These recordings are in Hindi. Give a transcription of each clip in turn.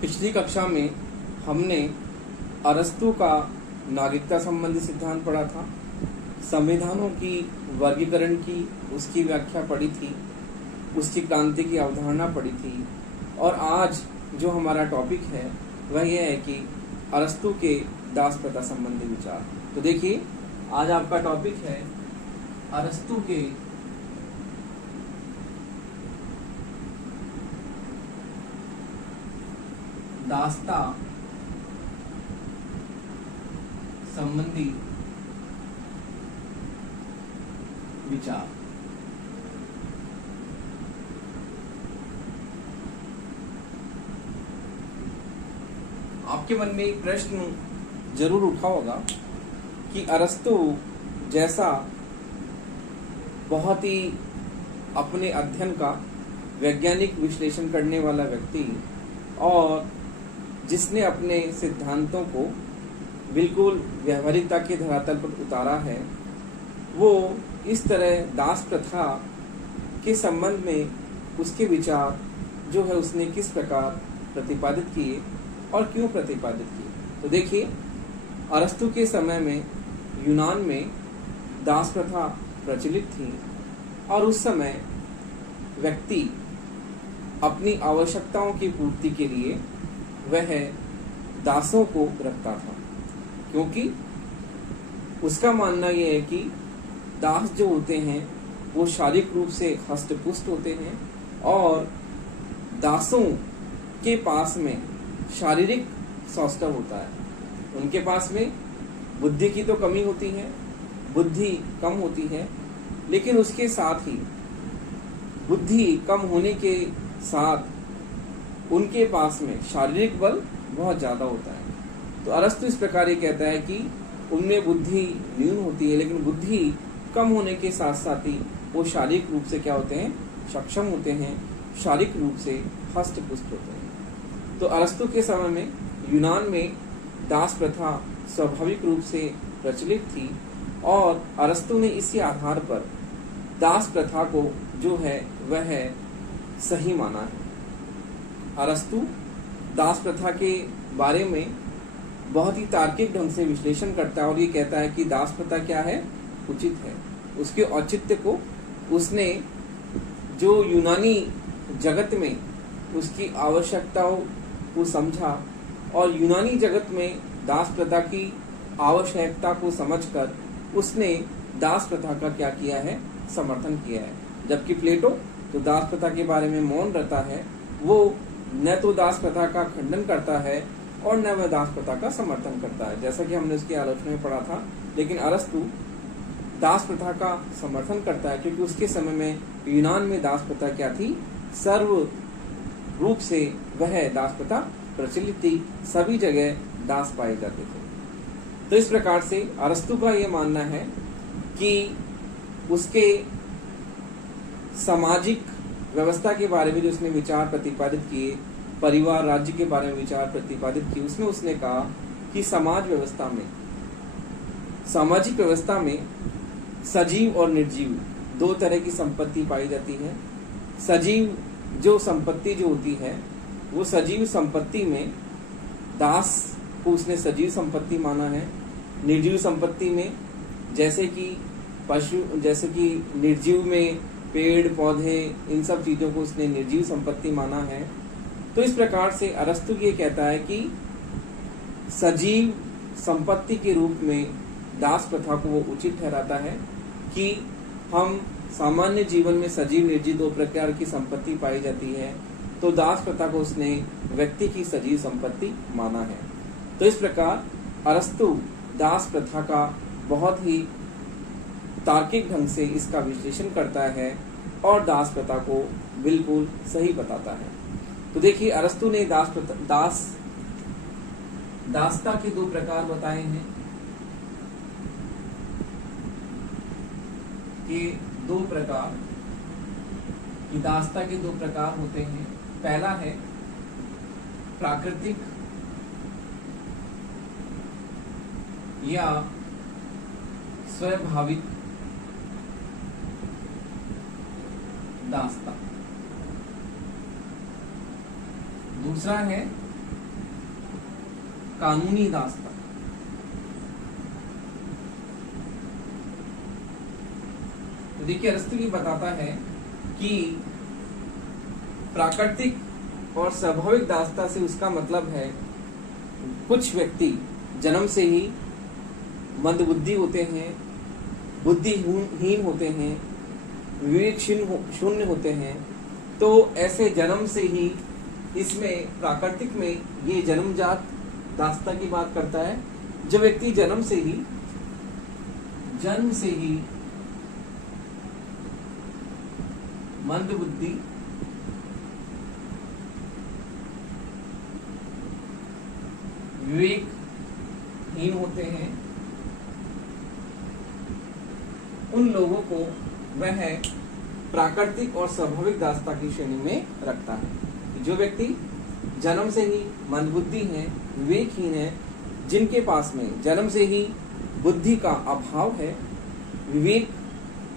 पिछली कक्षा में हमने अरस्तु का नागरिकता संबंधी सिद्धांत पढ़ा था, संविधानों की वर्गीकरण की उसकी व्याख्या पढ़ी थी, उसकी क्रांति की अवधारणा पढ़ी थी। और आज जो हमारा टॉपिक है वह यह है कि अरस्तु के दास प्रथा संबंधी विचार। तो देखिए, आज आपका टॉपिक है अरस्तु के दासता संबंधी विचार। आपके मन में एक प्रश्न जरूर उठा होगा कि अरस्तु जैसा बहुत ही अपने अध्ययन का वैज्ञानिक विश्लेषण करने वाला व्यक्ति और जिसने अपने सिद्धांतों को बिल्कुल व्यवहारिकता के धरातल पर उतारा है, वो इस तरह दास प्रथा के संबंध में उसके विचार जो है उसने किस प्रकार प्रतिपादित किए और क्यों प्रतिपादित किए। तो देखिए, अरस्तु के समय में यूनान में दास प्रथा प्रचलित थी और उस समय व्यक्ति अपनी आवश्यकताओं की पूर्ति के लिए वह दासों को रखता था, क्योंकि उसका मानना यह है कि दास जो होते हैं वो शारीरिक रूप से हष्ट-पुष्ट होते हैं और दासों के पास में शारीरिक सौष्ठव होता है। उनके पास में बुद्धि की तो कमी होती है, बुद्धि कम होती है, लेकिन उसके साथ ही बुद्धि कम होने के साथ उनके पास में शारीरिक बल बहुत ज्यादा होता है। तो अरस्तु इस प्रकार ये कहता है कि उनमें बुद्धि न्यून होती है, लेकिन बुद्धि कम होने के साथ साथ ही वो शारीरिक रूप से क्या होते हैं, सक्षम होते हैं, शारीरिक रूप से हष्ट-पुष्ट होते हैं। तो अरस्तु के समय में यूनान में दास प्रथा स्वाभाविक रूप से प्रचलित थी और अरस्तु ने इसी आधार पर दास प्रथा को जो है वह सही माना है। अरस्तु दास प्रथा के बारे में बहुत ही तार्किक ढंग से विश्लेषण करता है और ये कहता है कि दास प्रथा क्या है, उचित है। उसके औचित्य को उसने जो यूनानी जगत में उसकी आवश्यकताओं को समझा और यूनानी जगत में दास प्रथा की आवश्यकता को समझकर उसने दास प्रथा का क्या किया है, समर्थन किया है। जबकि प्लेटो तो दास प्रथा के बारे में मौन रहता है, वो न तो दास प्रथा का खंडन करता है और न वह दास प्रथा का समर्थन करता है, जैसा कि हमने उसकी आलोचना में पढ़ा था। लेकिन अरस्तु दास प्रथा का समर्थन करता है, क्योंकि उसके समय में यूनान में दास प्रथा क्या थी, सर्व रूप से वह दास प्रथा प्रचलित थी, सभी जगह दास पाए जाते थे। तो इस प्रकार से अरस्तु का यह मानना है कि उसके सामाजिक व्यवस्था के बारे में जो उसने विचार प्रतिपादित किए, परिवार राज्य के बारे में विचार प्रतिपादित किए, उसमें उसने कहा कि समाज व्यवस्था में, सामाजिक व्यवस्था में सजीव और निर्जीव दो तरह की संपत्ति पाई जाती है। सजीव जो संपत्ति जो होती है, वो सजीव संपत्ति में दास को उसने सजीव संपत्ति माना है। निर्जीव संपत्ति में जैसे कि पशु, जैसे कि निर्जीव में पेड़ पौधे, इन सब चीजों को उसने निर्जीव संपत्ति माना है। तो इस प्रकार से अरस्तु ये कहता है कि सजीव संपत्ति के रूप में दास प्रथा को वो उचित ठहराता है कि हम सामान्य जीवन में सजीव निर्जीव दो प्रकार की संपत्ति पाई जाती है, तो दास प्रथा को उसने व्यक्ति की सजीव संपत्ति माना है। तो इस प्रकार अरस्तु दास प्रथा का बहुत ही तार्किक ढंग से इसका विश्लेषण करता है और दास प्रथा को बिल्कुल सही बताता है। तो देखिए, अरस्तु ने दासता के दो प्रकार बताए हैं कि दो प्रकार की दासता के दो प्रकार होते हैं। पहला है प्राकृतिक या स्वाभाविक दास्ता। दूसरा है कानूनी दास्ता। तो देखिए अरस्तु ये बताता है कि प्राकृतिक और स्वाभाविक दास्ता से उसका मतलब है कुछ व्यक्ति जन्म से ही मंदबुद्धि होते हैं, बुद्धिहीन होते हैं, विवेक शून्य होते हैं। तो ऐसे जन्म से ही, इसमें प्राकृतिक में ये जन्मजात दास्ता की बात करता है। जो व्यक्ति जन्म से ही मंदबुद्धि, विवेकहीन होते हैं, उन लोगों को वह प्राकृतिक और स्वाभाविक दास्ता की श्रेणी में रखता है। जो व्यक्ति जन्म से ही मंदबुद्धि है, विवेकहीन है, जिनके पास में जन्म से ही बुद्धि का अभाव है, विवेक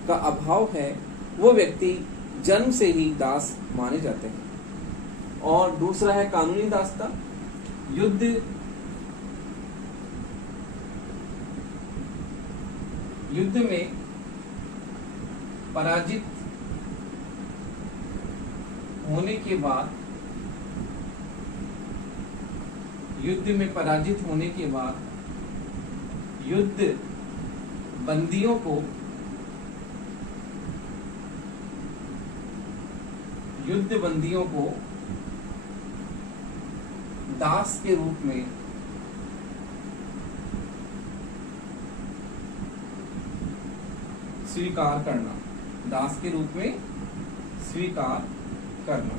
का अभाव है, वो व्यक्ति जन्म से ही दास माने जाते हैं। और दूसरा है कानूनी दास्ता। युद्ध में पराजित होने के बाद, युद्ध बंदियों को दास के रूप में स्वीकार करना, दास के रूप में स्वीकार करना।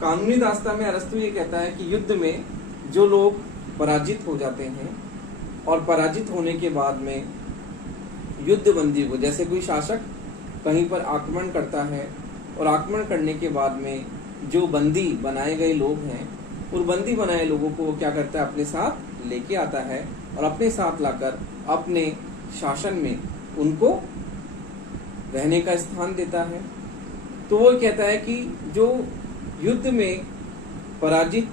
कानूनी दास्ता में अरस्तु ये कहता है कि युद्ध में जो लोग पराजित हो जाते हैं और पराजित होने के बाद में युद्ध बंदी को, जैसे कोई शासक कहीं पर आक्रमण करता है और आक्रमण करने के बाद में जो बंदी बनाए गए लोग हैं, उन बंदी बनाए लोगों को वो क्या करता है, अपने साथ लेके आता है और अपने साथ लाकर अपने शासन में उनको रहने का स्थान देता है। तो वो कहता है कि जो युद्ध में पराजित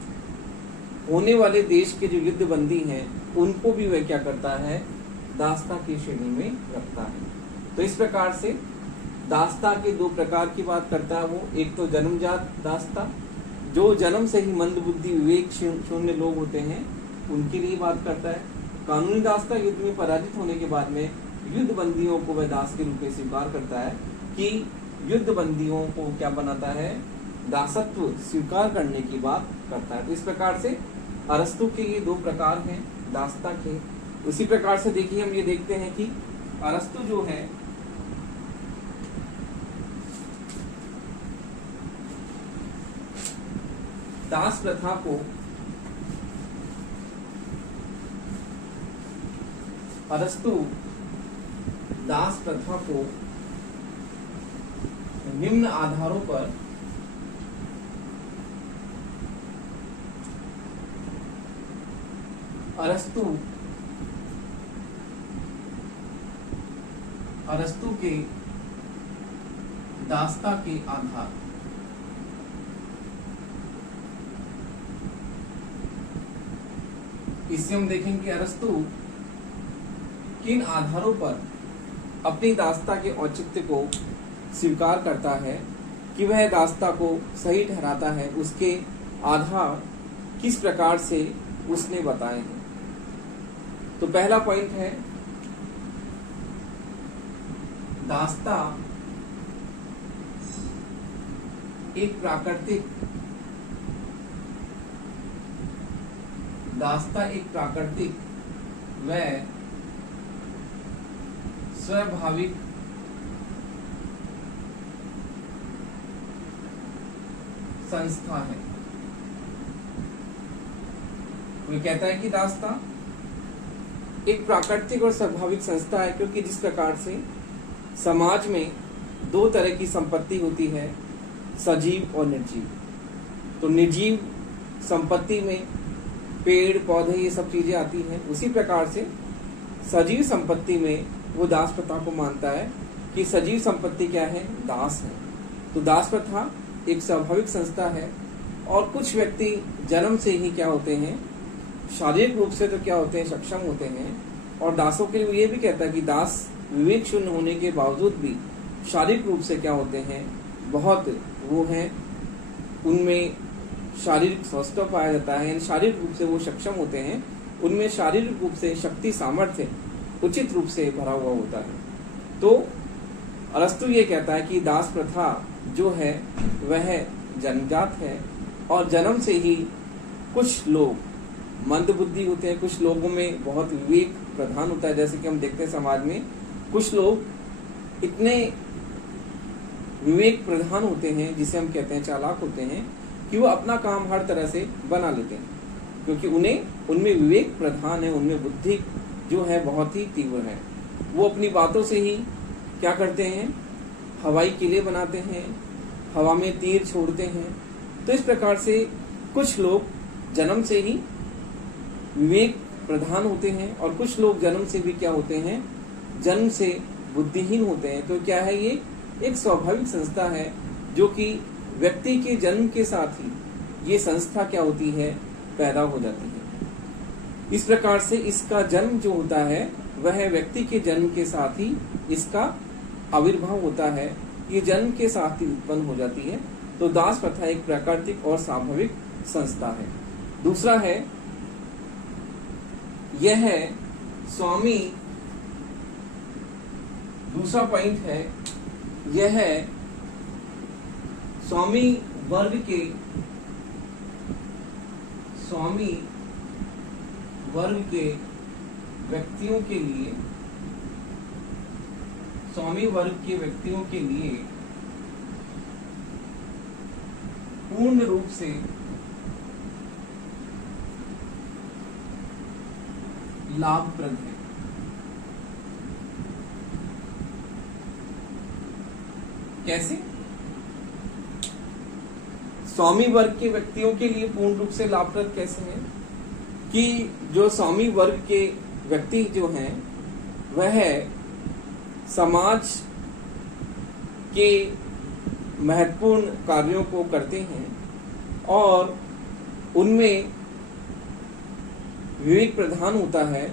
होने वाले देश के जो युद्ध बंदी हैं, उनको भी वह क्या करता है, दास्ता की श्रेणी में रखता है। तो इस प्रकार से दास्ता के दो प्रकार की बात करता है वो। एक तो जन्मजात दास्ता, जो जन्म से ही मंदबुद्धि विवेक शून्य लोग होते हैं, उनके लिए बात करता है। कानूनी दास्ता युद्ध में पराजित होने के बाद में युद्ध बंदियों को वह दास के रूप में स्वीकार करता है कि युद्ध बंदियों को क्या बनाता है, दासत्व स्वीकार करने की बात करता है। तो इस प्रकार से अरस्तु के ये दो प्रकार हैं दास्ता के। उसी प्रकार से देखिए हम ये देखते हैं कि अरस्तु जो है दास प्रथा को निम्न आधारों पर अरस्तु के दास्ता के आधार, इससे हम देखेंगे कि अरस्तु किन आधारों पर अपनी दास्ता के औचित्य को स्वीकार करता है, कि वह दास्ता को सही ठहराता है, उसके आधार किस प्रकार से उसने बताए हैं। तो पहला पॉइंट है, दास्ता एक प्राकृतिक व स्वाभाविक संस्था है। वो कहता है कि दास्ता एक प्राकृतिक और स्वाभाविक संस्था है, क्योंकि जिस प्रकार से समाज में दो तरह की संपत्ति होती है, सजीव और निर्जीव। तो निर्जीव संपत्ति में पेड़ पौधे ये सब चीजें आती हैं। उसी प्रकार से सजीव संपत्ति में वो दास प्रथा को मानता है कि सजीव संपत्ति क्या है, दास है। तो दास प्रथा एक स्वाभाविक संस्था है। और कुछ व्यक्ति जन्म से ही क्या होते हैं, शारीरिक रूप से तो क्या होते हैं, सक्षम होते हैं। और दासों के लिए ये भी कहता है कि दास विवेक शून्य होने के बावजूद भी शारीरिक रूप से क्या होते हैं, बहुत वो हैं, उनमें शारीरिक स्वस्थ पाया जाता है, यानी शारीरिक रूप से वो सक्षम होते हैं, उनमें शारीरिक रूप से शक्ति सामर्थ्य उचित रूप से भरा हुआ होता है। तो अरस्तु ये कहता है कि दास प्रथा जो है वह जन्मजात है और जन्म से ही कुछ लोग मंद बुद्धि होते हैं, कुछ लोगों में बहुत विवेक प्रधान होता है। जैसे कि हम देखते हैं समाज में कुछ लोग इतने विवेक प्रधान होते हैं, जिसे हम कहते हैं चालाक होते हैं, कि वो अपना काम हर तरह से बना लेते हैं, क्योंकि उनमें विवेक प्रधान है, उनमें बुद्धि जो है बहुत ही तीव्र है। वो अपनी बातों से ही क्या करते हैं, हवाई किले बनाते हैं, हवा में तीर छोड़ते हैं। तो इस प्रकार से कुछ लोग जन्म से ही विवेक प्रधान होते हैं और कुछ लोग जन्म से भी क्या होते हैं, जन्म से बुद्धिहीन होते हैं। तो क्या है, ये एक स्वाभाविक संस्था है जो कि व्यक्ति के जन्म के साथ ही ये संस्था क्या होती है, पैदा हो जाती है। इस प्रकार से इसका जन्म जो होता है वह व्यक्ति के जन्म के साथ ही इसका आविर्भाव होता है, ये जन्म के साथ ही उत्पन्न हो जाती है। तो दास प्रथा एक प्राकृतिक और स्वाभाविक संस्था है। दूसरा है, यह है स्वामी, दूसरा पॉइंट है, यह है स्वामी वर्ग के व्यक्तियों के लिए, स्वामी वर्ग के व्यक्तियों के लिए पूर्ण रूप से लाभप्रद है। कैसे? स्वामी वर्ग के व्यक्तियों के लिए पूर्ण रूप से लाभप्रद कैसे है कि जो स्वामी वर्ग के व्यक्ति जो हैं वह समाज के महत्वपूर्ण कार्यों को करते हैं और उनमें विवेक प्रधान होता है।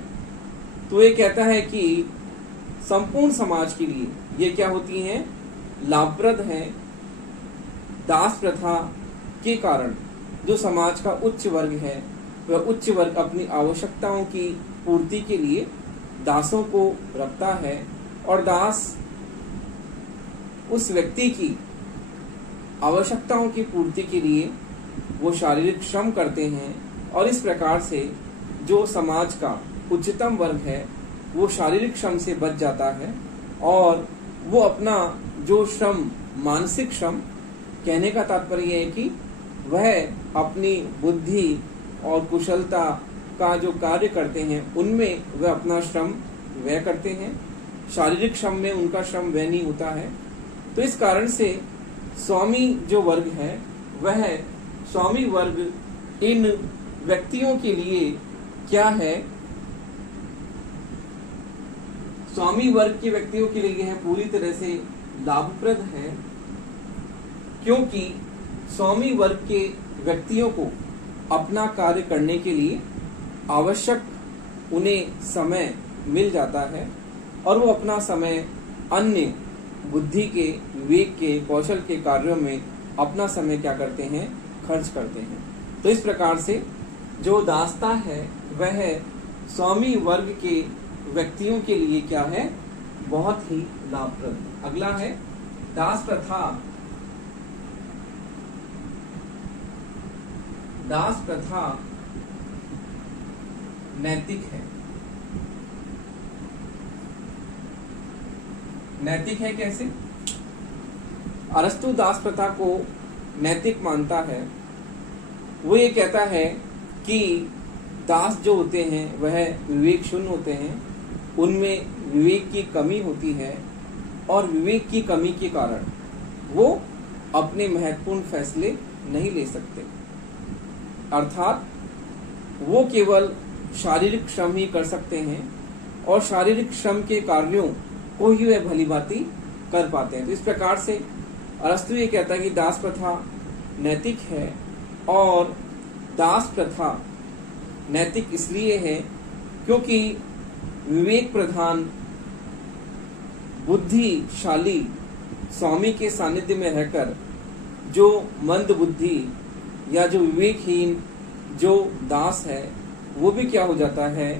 तो ये कहता है कि संपूर्ण समाज के लिए ये क्या होती हैं, लाभप्रद हैं। दास प्रथा के कारण जो समाज का उच्च वर्ग है वह उच्च वर्ग अपनी आवश्यकताओं की पूर्ति के लिए दासों को रखता है और दास उस व्यक्ति की आवश्यकताओं की पूर्ति के लिए वो शारीरिक श्रम करते हैं और इस प्रकार से जो समाज का उच्चतम वर्ग है वो शारीरिक श्रम से बच जाता है और वो अपना जो श्रम, मानसिक श्रम, कहने का तात्पर्य है कि वह अपनी बुद्धि और कुशलता का जो कार्य करते हैं उनमें वह अपना श्रम व्यय करते हैं। शारीरिक श्रम में उनका श्रम व्यय नहीं होता है। तो इस कारण से स्वामी जो वर्ग है वह स्वामी वर्ग इन व्यक्तियों के लिए क्या है, स्वामी वर्ग के व्यक्तियों के लिए यह पूरी तरह से लाभप्रद है, क्योंकि स्वामी वर्ग के व्यक्तियों को अपना कार्य करने के लिए आवश्यक उन्हें समय मिल जाता है और वो अपना समय अन्य बुद्धि के, विवेक के, कौशल के कार्यों में अपना समय क्या करते हैं, खर्च करते हैं। तो इस प्रकार से जो दासता है वह स्वामी वर्ग के व्यक्तियों के लिए क्या है, बहुत ही लाभप्रद। अगला है दास प्रथा। दास प्रथा नैतिक है। नैतिक है कैसे? अरस्तु दास प्रथा को नैतिक मानता है। वो ये कहता है कि दास जो होते हैं वह विवेक शून्य होते हैं, उनमें विवेक की कमी होती है और विवेक की कमी के कारण वो अपने महत्वपूर्ण फैसले नहीं ले सकते, अर्थात वो केवल शारीरिक श्रम ही कर सकते हैं और शारीरिक श्रम के कार्यों को ही वह भली भांति कर पाते हैं। तो इस प्रकार से अरस्तु ये कहता है कि दास प्रथा नैतिक है, और दास प्रथा नैतिक इसलिए है क्योंकि विवेक प्रधान बुद्धिशाली स्वामी के सानिध्य में रहकर जो मंद बुद्धि या जो विवेकहीन जो दास है वो भी क्या हो जाता है,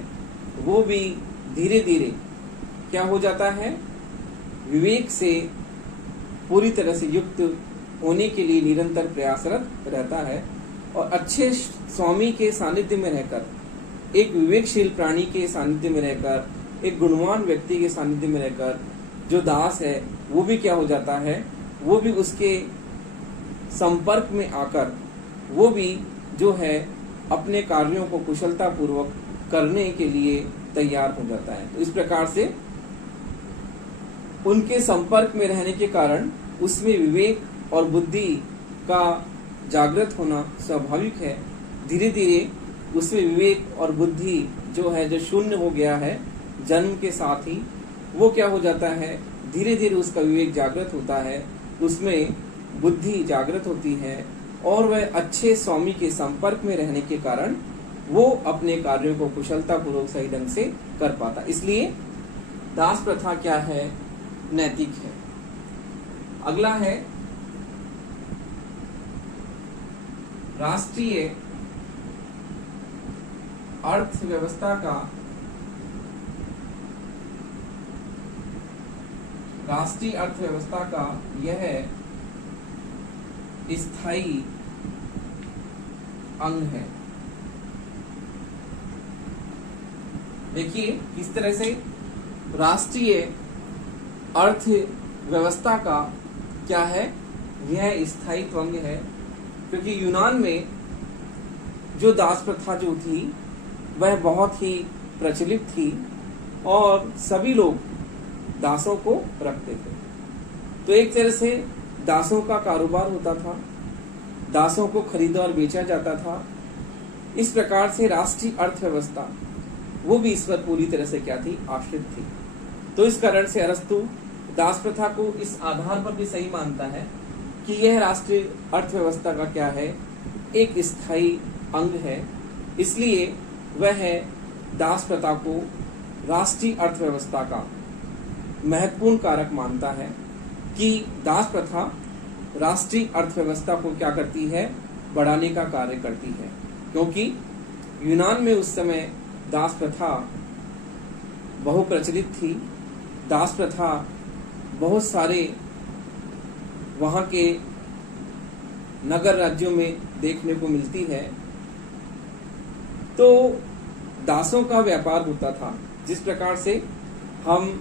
वो भी धीरे धीरे क्या हो जाता है, विवेक से पूरी तरह से युक्त होने के लिए निरंतर प्रयासरत रहता है। और अच्छे स्वामी के सानिध्य में रहकर, एक विवेकशील प्राणी के सानिध्य में रहकर, एक गुणवान व्यक्ति के सानिध्य में रहकर जो दास है वो भी क्या हो जाता है, वो भी उसके संपर्क में आकर वो भी जो है अपने कार्यों को कुशलता पूर्वक करने के लिए तैयार हो जाता है। तो इस प्रकार से उनके संपर्क में रहने के कारण उसमें विवेक और बुद्धि का जागृत होना स्वाभाविक है। धीरे धीरे उसमें विवेक और बुद्धि जो है, जो शून्य हो गया है जन्म के साथ ही, वो क्या हो जाता है, धीरे धीरे उसका विवेक जागृत होता है, उसमें बुद्धि जागृत होती है, और वह अच्छे स्वामी के संपर्क में रहने के कारण वो अपने कार्यों को कुशलता पूर्वक सही ढंग से कर पाता। इसलिए दास प्रथा क्या है, नैतिक है। अगला है राष्ट्रीय अर्थव्यवस्था का यह स्थायी अंग है। देखिए किस तरह से राष्ट्रीय अर्थव्यवस्था का क्या है, यह स्थायित्व अंग है। क्योंकि यूनान में जो दास प्रथा जो थी वह बहुत ही प्रचलित थी और सभी लोग दासों को रखते थे। तो एक तरह से दासों का कारोबार होता था, दासों को खरीदा और बेचा जाता था। इस प्रकार से राष्ट्रीय अर्थव्यवस्था वो भी इस पर पूरी तरह से क्या थी, आश्रित थी। तो इस कारण से अरस्तु दास प्रथा को इस आधार पर भी सही मानता है कि यह राष्ट्रीय अर्थव्यवस्था का क्या है, एक स्थायी अंग है। इसलिए वह दास प्रथा को राष्ट्रीय अर्थव्यवस्था का महत्वपूर्ण कारक मानता है कि दास प्रथा राष्ट्रीय अर्थव्यवस्था को क्या करती है, बढ़ाने का कार्य करती है। क्योंकि यूनान में उस समय दास प्रथा बहुप्रचलित थी। दास प्रथा बहुत सारे वहां के नगर राज्यों में देखने को मिलती है। तो दासों का व्यापार होता था। जिस प्रकार से हम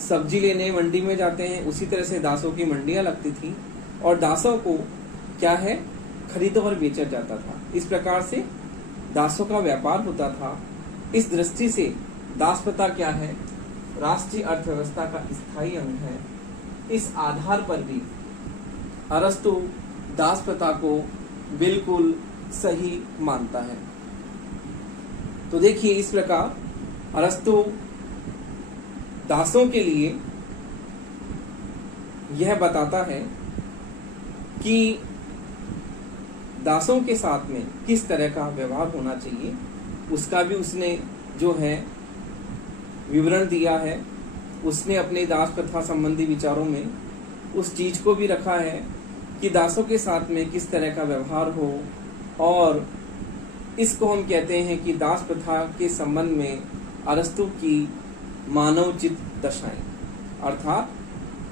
सब्जी लेने मंडी में जाते हैं, उसी तरह से दासों की मंडियां लगती थी और दासों को क्या है, खरीदा और बेचा जाता था। इस प्रकार से दासों का व्यापार होता था। इस दृष्टि से दास प्रथा क्या है, राष्ट्रीय अर्थव्यवस्था का स्थायी अंग है। इस आधार पर भी अरस्तु दास प्रथा को बिल्कुल सही मानता है। तो देखिए इस प्रकार अरस्तु दासों के लिए यह बताता है कि दासों के साथ में किस तरह का व्यवहार होना चाहिए, उसका भी उसने जो है विवरण दिया है। उसने अपने दास प्रथा संबंधी विचारों में उस चीज को भी रखा है कि दासों के साथ में किस तरह का व्यवहार हो, और इसको हम कहते हैं कि दास प्रथा के संबंध में अरस्तु की मानवोचित दशाएं, अर्थात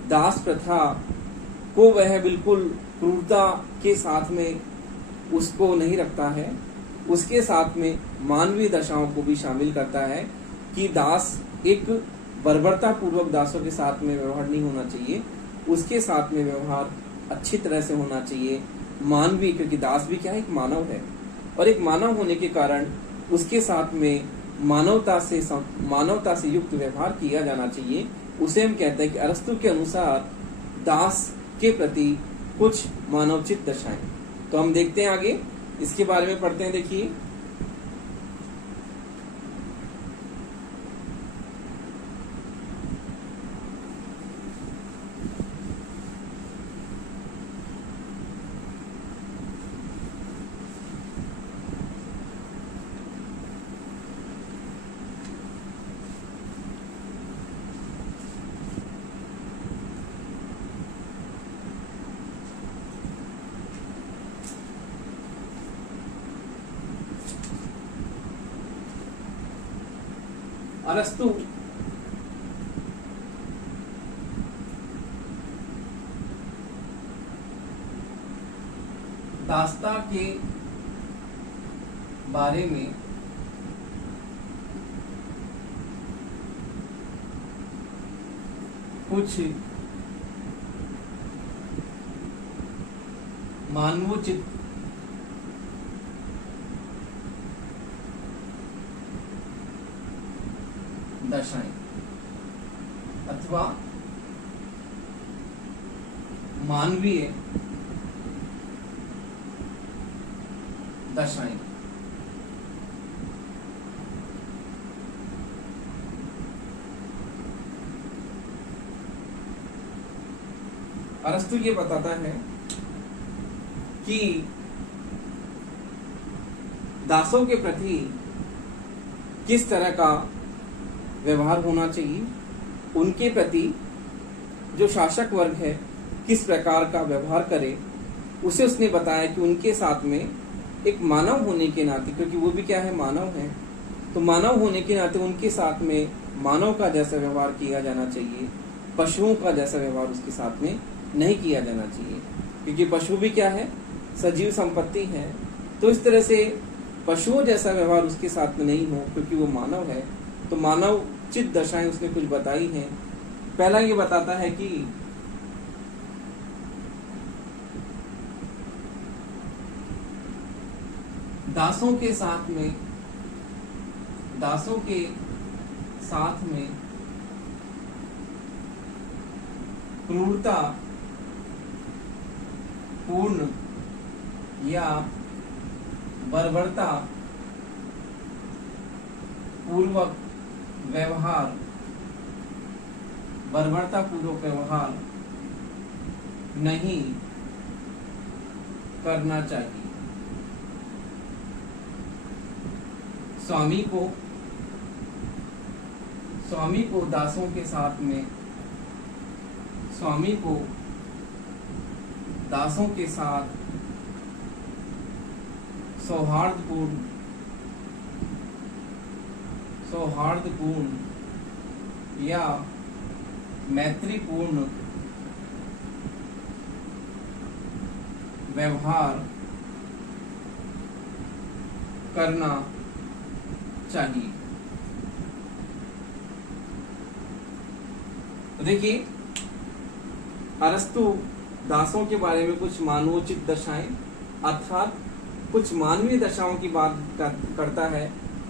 दास प्रथा को वह बिल्कुल क्रूरता के साथ में उसको नहीं रखता है, उसके साथ में मानवीय दशाओं को भी शामिल करता है कि दास एक बर्बरता पूर्वक दासों के साथ में व्यवहार नहीं होना चाहिए, उसके साथ में व्यवहार अच्छी तरह से होना चाहिए, मानवीय। क्योंकि दास भी क्या है, एक मानव है और एक मानव होने के कारण उसके साथ में मानवता से युक्त व्यवहार किया जाना चाहिए। उसे हम कहते हैं कि अरस्तु के अनुसार दास के प्रति कुछ मानवचित दशाएं। तो हम देखते हैं आगे, इसके बारे में पढ़ते हैं। देखिए अरस्तु दासता के बारे में कुछ मानवोचित दशाएं अथवा मानवीय दशाएं अरस्तु ये बताता है कि दासों के प्रति किस तरह का व्यवहार होना चाहिए, उनके प्रति जो शासक वर्ग है किस प्रकार का व्यवहार करे, उसे उसने बताया कि उनके साथ में एक मानव होने के नाते, क्योंकि वो भी क्या है, मानव है, तो मानव होने के नाते उनके साथ में मानव का जैसा व्यवहार किया जाना चाहिए, पशुओं का जैसा व्यवहार उसके साथ में नहीं किया जाना चाहिए, क्योंकि पशु भी क्या है, सजीव संपत्ति है। तो इस तरह से पशुओं जैसा व्यवहार उसके साथ में नहीं हो, क्योंकि वो मानव है। तो मानव चित दशाएं उसने कुछ बताई हैं। पहला ये बताता है कि दासों के साथ में क्रूरता पूर्ण या बर्बरता पूर्वक व्यवहार नहीं करना चाहिए। स्वामी को दासों के साथ में दासों के साथ सौहार्दपूर्ण या मैत्रीपूर्ण व्यवहार करना चाहिए। तो देखिए, अरस्तु दासों के बारे में कुछ मानवोचित दशाएं अर्थात कुछ मानवीय दशाओं की बात करता है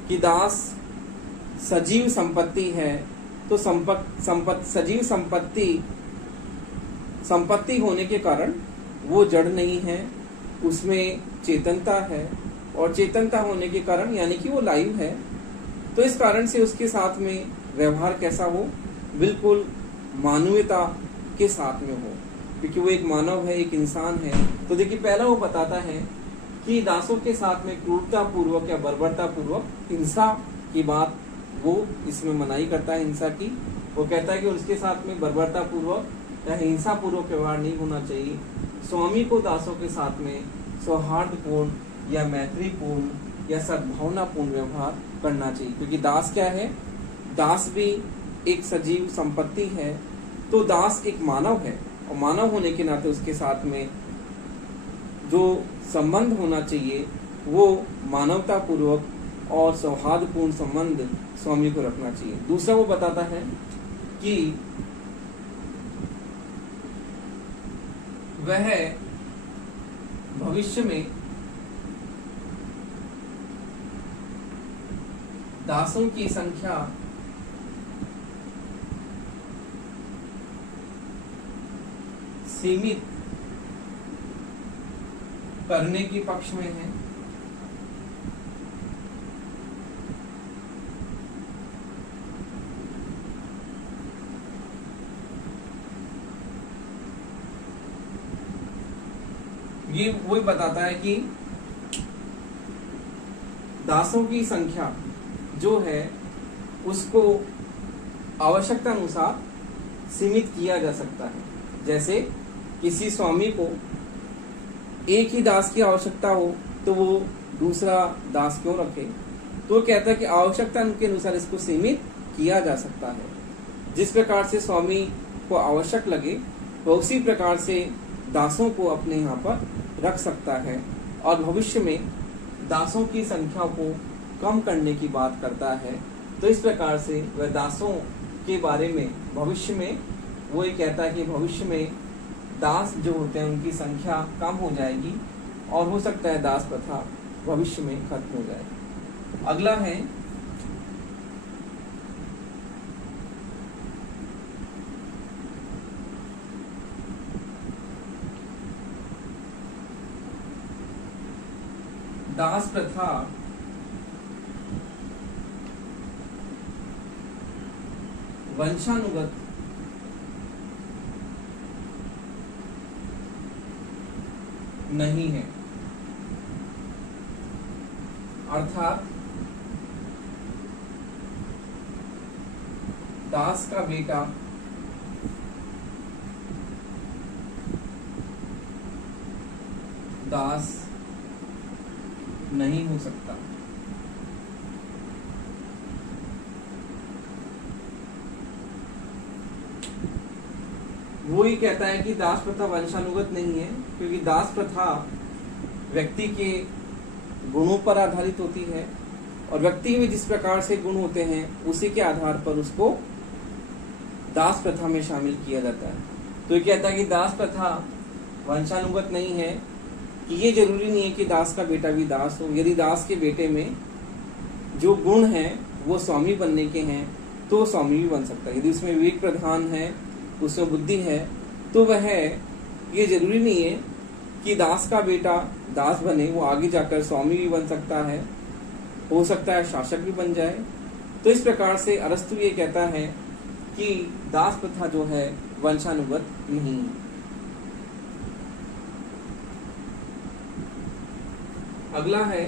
कि दास सजीव संपत्ति है। तो सजीव संपत्ति होने के कारण वो जड़ नहीं है, उसमें चेतनता है, और चेतनता होने के कारण यानी कि वो लाइव है। तो इस कारण से उसके साथ में व्यवहार कैसा हो, बिल्कुल मानवीयता के साथ में हो, क्योंकि वो एक मानव है, एक इंसान है। तो देखिए, पहला वो बताता है कि दासों के साथ में क्रूरता पूर्वक या बर्बरता पूर्वक हिंसा की बात वो इसमें मनाही करता है, हिंसा की। वो कहता है कि उसके साथ में बर्बरता पूर्वक या हिंसा पूर्वक व्यवहार नहीं होना चाहिए। स्वामी को दासों के साथ में सौहार्दपूर्ण या मैत्रीपूर्ण या सद्भावनापूर्ण व्यवहार करना चाहिए, क्योंकि दास क्या है, दास भी एक सजीव संपत्ति है। तो दास एक मानव है, और मानव होने के नाते उसके साथ में जो संबंध होना चाहिए वो मानवता पूर्वक और सौहार्दपूर्ण संबंध स्वामी को रखना चाहिए। दूसरा वो बताता है कि वह भविष्य में दासों की संख्या सीमित करने के पक्ष में है। ये वही बताता है कि दासों की संख्या जो है उसको आवश्यकता अनुसार सीमित किया जा सकता है। जैसे किसी स्वामी को एक ही दास की आवश्यकता हो तो वो दूसरा दास क्यों रखे, तो कहता है कि आवश्यकता के अनुसार इसको सीमित किया जा सकता है। जिस प्रकार से स्वामी को आवश्यक लगे वह उसी प्रकार से दासों को अपने यहाँ पर रख सकता है और भविष्य में दासों की संख्या को कम करने की बात करता है। तो इस प्रकार से वह दासों के बारे में भविष्य में वो ये कहता है कि भविष्य में दास जो होते हैं उनकी संख्या कम हो जाएगी और हो सकता है दास प्रथा भविष्य में खत्म हो जाए। अगला है दास प्रथा वंशानुगत नहीं है, अर्थात दास का बेटा दास नहीं हो सकता। वो ही कहता है कि दास प्रथा वंशानुगत नहीं है, क्योंकि दास प्रथा व्यक्ति के गुणों पर आधारित होती है और व्यक्ति में जिस प्रकार से गुण होते हैं उसी के आधार पर उसको दास प्रथा में शामिल किया जाता है। तो ये कहता है कि दास प्रथा वंशानुगत नहीं है, कि ये जरूरी नहीं है कि दास का बेटा भी दास हो। यदि दास के बेटे में जो गुण हैं वो स्वामी बनने के हैं तो स्वामी भी बन सकता है। यदि उसमें विवेक प्रधान है, उसमें बुद्धि है, तो वह ये जरूरी नहीं है कि दास का बेटा दास बने, वो आगे जाकर स्वामी भी बन सकता है, हो सकता है शासक भी बन जाए। तो इस प्रकार से अरस्तु ये कहता है कि दास प्रथा जो है वंशानुगत नहीं है। अगला है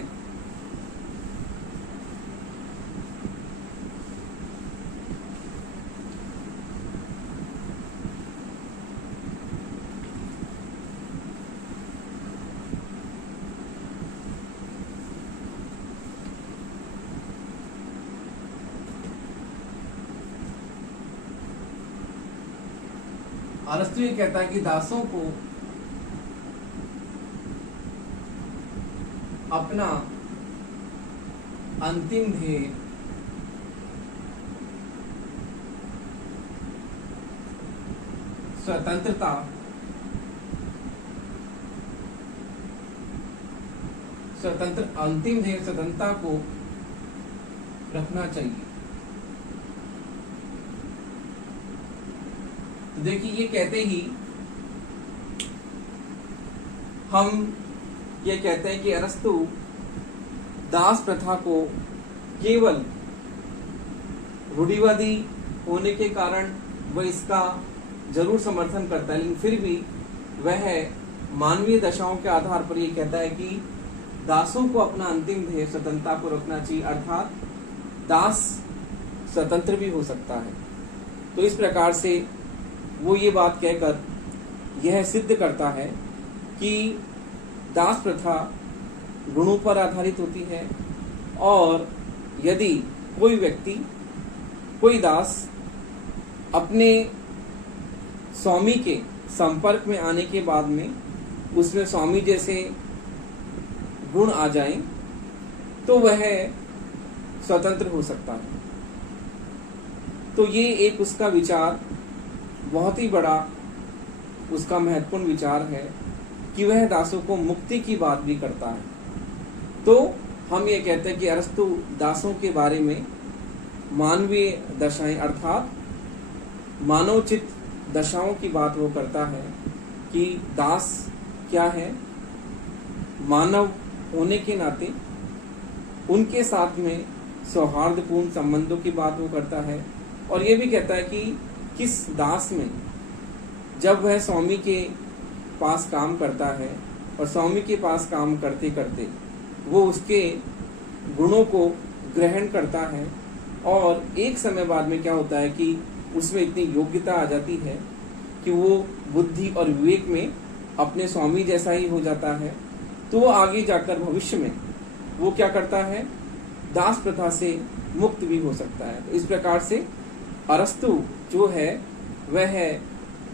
अरस्तु ये कहता है कि दासों को अपना अंतिम ध्येय स्वतंत्रता अंतिम ध्येय स्वतंत्रता को रखना चाहिए। तो देखिए ये कहते ही हम ये कहते हैं कि अरस्तु दास प्रथा को केवल रूढ़िवादी होने के कारण वह इसका जरूर समर्थन करता है, लेकिन फिर भी वह मानवीय दशाओं के आधार पर ये कहता है कि दासों को अपना अंतिम ध्येय स्वतंत्रता को रखना चाहिए, अर्थात दास स्वतंत्र भी हो सकता है। तो इस प्रकार से वो ये बात कहकर यह सिद्ध करता है कि दास प्रथा गुणों पर आधारित होती है और यदि कोई व्यक्ति, कोई दास अपने स्वामी के संपर्क में आने के बाद में उसमें स्वामी जैसे गुण आ जाएं तो वह स्वतंत्र हो सकता है। तो ये एक उसका विचार बहुत ही बड़ा उसका महत्वपूर्ण विचार है कि वह दासों को मुक्ति की बात भी करता है। तो हम ये कहते हैं कि अरस्तु दासों के बारे में मानवीय दशाएं अर्थात मानवचित दशाओं की बात वो करता है कि दास क्या है, मानव होने के नाते उनके साथ में सौहार्दपूर्ण संबंधों की बात वो करता है और ये भी कहता है कि किस दास में जब वह स्वामी के पास काम करता है और स्वामी के पास काम करते करते वो उसके गुणों को ग्रहण करता है और एक समय बाद में क्या होता है कि उसमें इतनी योग्यता आ जाती है कि वो बुद्धि और विवेक में अपने स्वामी जैसा ही हो जाता है। तो वो आगे जाकर भविष्य में वो क्या करता है, दास प्रथा से मुक्त भी हो सकता है। इस प्रकार से अरस्तु जो है वह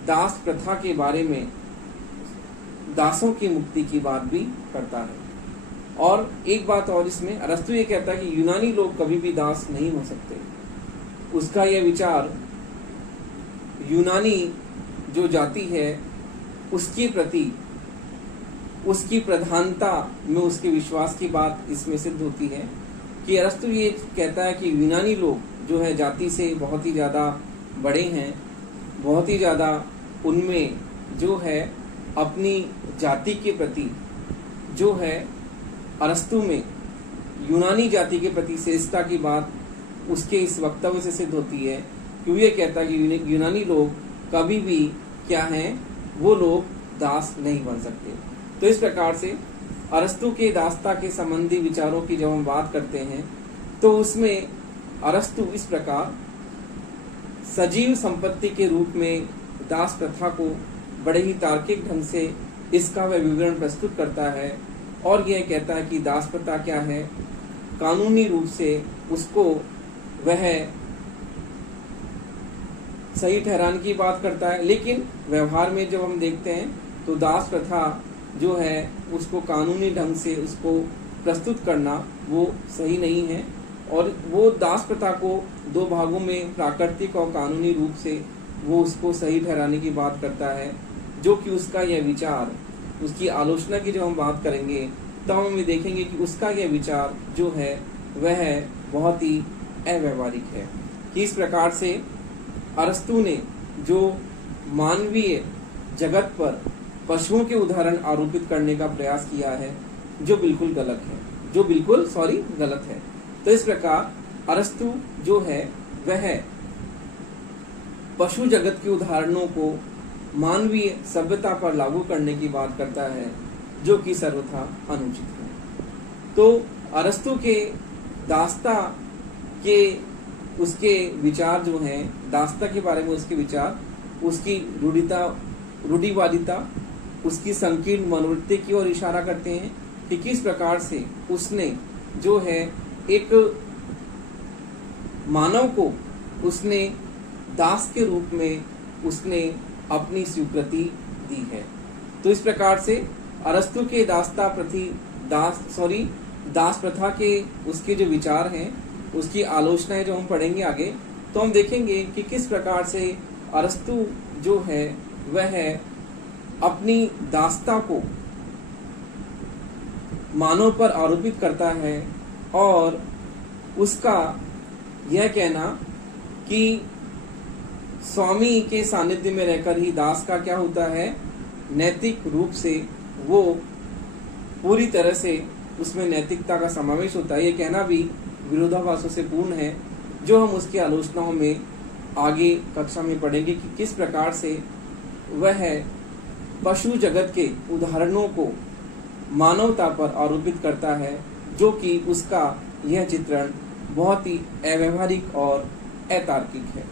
दास प्रथा के बारे में दासों की मुक्ति की बात भी करता है। और एक बात और, इसमें अरस्तु ये कहता है कि यूनानी लोग कभी भी दास नहीं हो सकते। उसका यह विचार यूनानी जो जाति है उसके प्रति उसकी प्रधानता में उसके विश्वास की बात इसमें सिद्ध होती है कि अरस्तु ये कहता है कि यूनानी लोग जो है जाति से बहुत ही ज़्यादा बड़े हैं, बहुत ही ज़्यादा उनमें जो है अपनी जाति के प्रति जो है अरस्तु में यूनानी जाति के प्रति श्रेष्ठता की बात उसके इस वक्तव्य से सिद्ध होती है कि ये कहता है कि यूनानी लोग कभी भी क्या हैं, वो लोग दास नहीं बन सकते। तो इस प्रकार से अरस्तु के दासता के संबंधी विचारों की जब हम बात करते हैं तो उसमें अरस्तु इस प्रकार सजीव संपत्ति के रूप में दास प्रथा को बड़े ही तार्किक ढंग से इसका वह विवरण प्रस्तुत करता है और यह कहता है कि दास प्रथा क्या है, कानूनी रूप से उसको वह सही ठहराने की बात करता है, लेकिन व्यवहार में जब हम देखते हैं तो दास प्रथा जो है उसको कानूनी ढंग से उसको प्रस्तुत करना वो सही नहीं है। और वो दास प्रथा को दो भागों में प्राकृतिक और कानूनी रूप से वो उसको सही ठहराने की बात करता है, जो कि उसका यह विचार, उसकी आलोचना की जब हम बात करेंगे तब हम ये देखेंगे कि उसका यह विचार जो है वह बहुत ही अव्यवहारिक है। कि इस प्रकार से अरस्तु ने जो मानवीय जगत पर पशुओं के उदाहरण आरोपित करने का प्रयास किया है जो बिल्कुल गलत है। तो इस प्रकार अरस्तु जो है वह पशु जगत के उदाहरणों को मानवीय सभ्यता पर लागू करने की बात करता है, जो कि सर्वथा अनुचित है। तो अरस्तु के दास्ता के उसके विचार जो हैं, दास्ता के बारे में उसके विचार, उसकी रूढ़िवादिता, उसकी संकीर्ण मनोवृत्ति की ओर इशारा करते हैं कि किस प्रकार से उसने जो है एक मानव को उसने दास के रूप में उसने अपनी स्वीकृति दी है। तो इस प्रकार से अरस्तु के दास प्रथा के उसके जो विचार हैं, उसकी आलोचनाएं जो हम पढ़ेंगे आगे, तो हम देखेंगे कि किस प्रकार से अरस्तु जो है वह अपनी दासता को मानव पर आरोपित करता है और उसका यह कहना कि स्वामी के सानिध्य में रहकर ही दास का क्या होता है, नैतिक रूप से वो पूरी तरह से उसमें नैतिकता का समावेश होता है, ये कहना भी विरोधाभासों से पूर्ण है, जो हम उसकी आलोचनाओं में आगे कक्षा में पढ़ेंगे कि किस प्रकार से वह पशु जगत के उदाहरणों को मानवता पर आरोपित करता है, जो कि उसका यह चित्रण बहुत ही अव्यवहारिक और अतार्किक है।